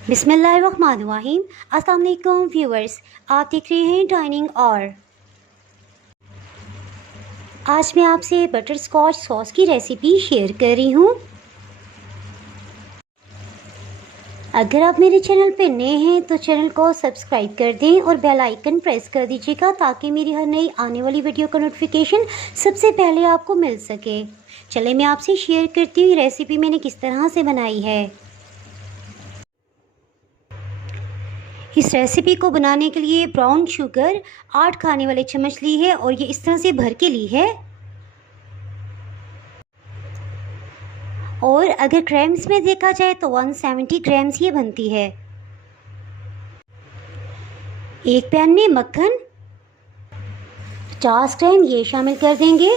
बिस्मिल्लाहिर्रहमानिर्रहीम। अस्सलाम वालेकुम व्यूअर्स, आप देख रहे हैं डाइनिंग और आज मैं आपसे बटर स्कॉच सॉस की रेसिपी शेयर कर रही हूँ। अगर आप मेरे चैनल पे नए हैं तो चैनल को सब्सक्राइब कर दें और बेल आइकन प्रेस कर दीजिएगा ताकि मेरी हर नई आने वाली वीडियो का नोटिफिकेशन सबसे पहले आपको मिल सके। चले मैं आपसे शेयर करती हूँ रेसिपी मैंने किस तरह से बनाई है। इस रेसिपी को बनाने के लिए ब्राउन शुगर 8 खाने वाले चम्मच ली है और ये इस तरह से भर के ली है। और अगर ग्राम्स में देखा जाए तो 170 ग्राम्स ये बनती है। एक पैन में मक्खन 50 ग्राम ये शामिल कर देंगे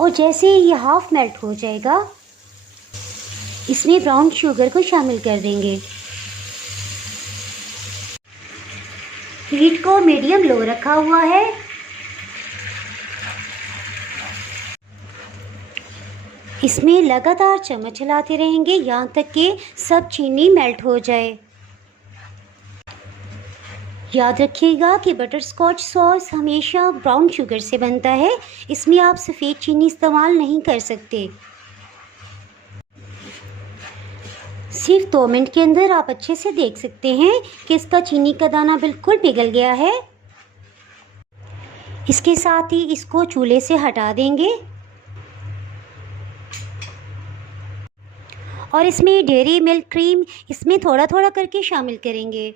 और जैसे ये हाफ मेल्ट हो जाएगा इसमें ब्राउन शुगर को शामिल कर देंगे। हीट को मीडियम लो रखा हुआ है। इसमें लगातार चम्मच चलाते रहेंगे यहाँ तक कि सब चीनी मेल्ट हो जाए। याद रखिएगा कि बटर स्कॉच सॉस हमेशा ब्राउन शुगर से बनता है, इसमें आप सफ़ेद चीनी इस्तेमाल नहीं कर सकते। सिर्फ 2 मिनट के अंदर आप अच्छे से देख सकते हैं कि इसका चीनी का दाना बिल्कुल पिघल गया है। इसके साथ ही इसको चूल्हे से हटा देंगे और इसमें डेयरी मिल्क क्रीम इसमें थोड़ा थोड़ा करके शामिल करेंगे।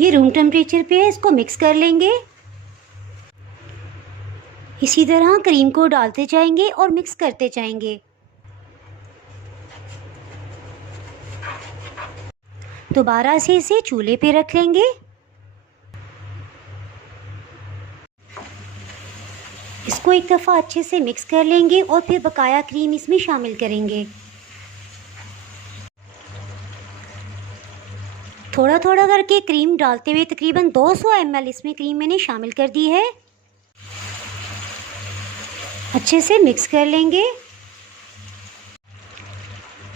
ये रूम टेम्परेचर पे है, इसको मिक्स कर लेंगे। इसी तरह क्रीम को डालते जाएंगे और मिक्स करते जाएंगे। दोबारा से इसे चूल्हे पे रख लेंगे। इसको एक दफ़ा अच्छे से मिक्स कर लेंगे और फिर बकाया क्रीम इसमें शामिल करेंगे। थोड़ा थोड़ा करके क्रीम डालते हुए तकरीबन 200 ml इसमें क्रीम मैंने शामिल कर दी है। अच्छे से मिक्स कर लेंगे।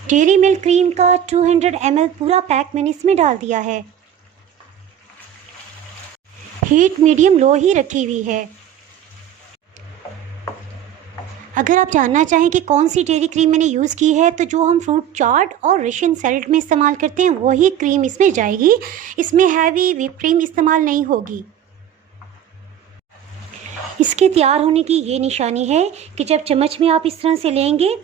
डेयरी मिल्क क्रीम का 200 ml पूरा पैक मैंने इसमें डाल दिया है। हीट मीडियम लो ही रखी हुई है। अगर आप जानना चाहें कि कौन सी डेयरी क्रीम मैंने यूज़ की है तो जो हम फ्रूट चाट और रशियन सैलेड में इस्तेमाल करते हैं वही क्रीम इसमें जाएगी। इसमें हैवी व्हिप क्रीम इस्तेमाल नहीं होगी। इसके तैयार होने की ये निशानी है कि जब चम्मच में आप इस तरह से लेंगे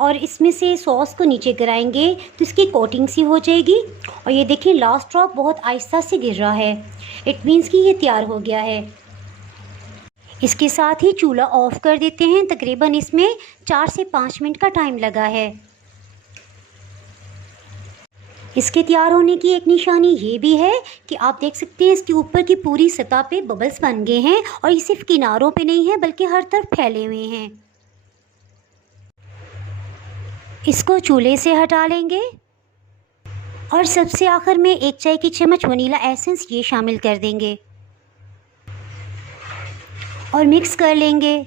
और इसमें से सॉस को नीचे गिराएंगे तो इसकी कोटिंग सी हो जाएगी और ये देखिए लास्ट ड्रॉप बहुत आहिस्ता से गिर रहा है। इट मीन्स कि ये तैयार हो गया है। इसके साथ ही चूल्हा ऑफ कर देते हैं। तकरीबन इसमें 4 से 5 मिनट का टाइम लगा है। इसके तैयार होने की एक निशानी ये भी है कि आप देख सकते हैं इसके ऊपर की पूरी सतह पे बबल्स बन गए हैं और ये सिर्फ किनारों पे नहीं है बल्कि हर तरफ फैले हुए हैं। इसको चूल्हे से हटा लेंगे और सबसे आखिर में 1 चाय की चम्मच वनीला एसेंस ये शामिल कर देंगे और मिक्स कर लेंगे।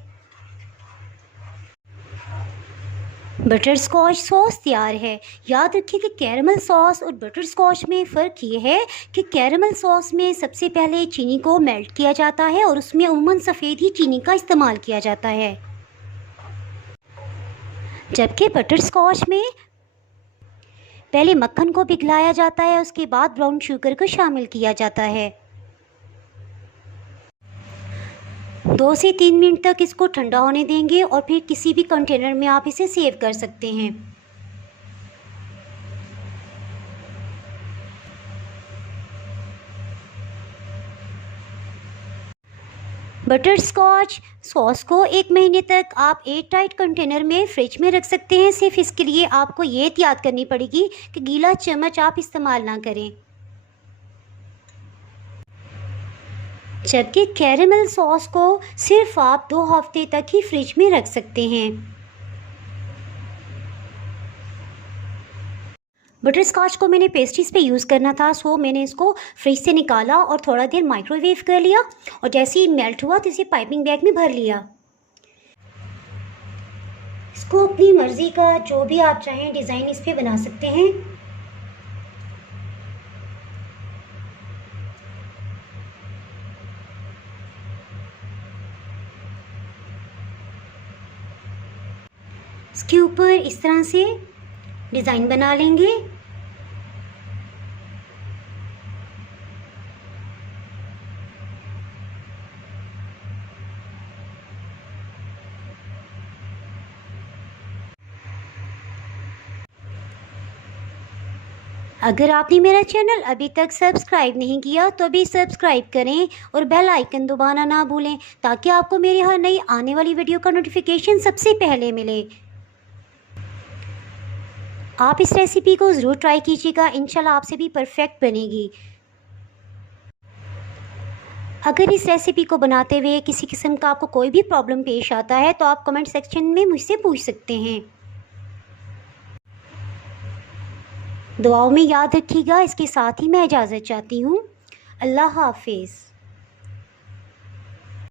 बटर स्कॉच सॉस तैयार है। याद रखिए कि कैरमल सॉस और बटर स्कॉच में फ़र्क ये है कि कैरमल सॉस में सबसे पहले चीनी को मेल्ट किया जाता है और उसमें अमूमन सफ़ेद ही चीनी का इस्तेमाल किया जाता है, जबकि बटर स्कॉच में पहले मक्खन को पिघलाया जाता है उसके बाद ब्राउन शुगर को शामिल किया जाता है। 2 से 3 मिनट तक इसको ठंडा होने देंगे और फिर किसी भी कंटेनर में आप इसे सेव कर सकते हैं। बटर स्कॉच सॉस को 1 महीने तक आप एयर टाइट कंटेनर में फ्रिज में रख सकते हैं। सिर्फ इसके लिए आपको ये याद करनी पड़ेगी कि गीला चम्मच आप इस्तेमाल ना करें। जबकि कैरेमल सॉस को सिर्फ आप 2 हफ्ते तक ही फ्रिज में रख सकते हैं। बटर स्कॉच को मैंने पेस्ट्रीज़ पे यूज़ करना था, सो मैंने इसको फ्रिज से निकाला और थोड़ा देर माइक्रोवेव कर लिया और जैसे ही मेल्ट हुआ तो इसे पाइपिंग बैग में भर लिया। इसको अपनी मर्ज़ी का जो भी आप चाहें डिज़ाइन इस पे बना सकते हैं। इसके ऊपर इस तरह से डिज़ाइन बना लेंगे। अगर आपने मेरा चैनल अभी तक सब्सक्राइब नहीं किया तो अभी सब्सक्राइब करें और बेल आइकन दबाना ना भूलें, ताकि आपको मेरी हर नई आने वाली वीडियो का नोटिफिकेशन सबसे पहले मिले। आप इस रेसिपी को ज़रूर ट्राई कीजिएगा, इंशाल्लाह आपसे भी परफेक्ट बनेगी। अगर इस रेसिपी को बनाते हुए किसी किस्म का आपको कोई भी प्रॉब्लम पेश आता है तो आप कमेंट सेक्शन में मुझसे पूछ सकते हैं। दुआओं में याद रखिएगा। इसके साथ ही मैं इजाज़त चाहती हूँ। अल्लाह हाफिज़।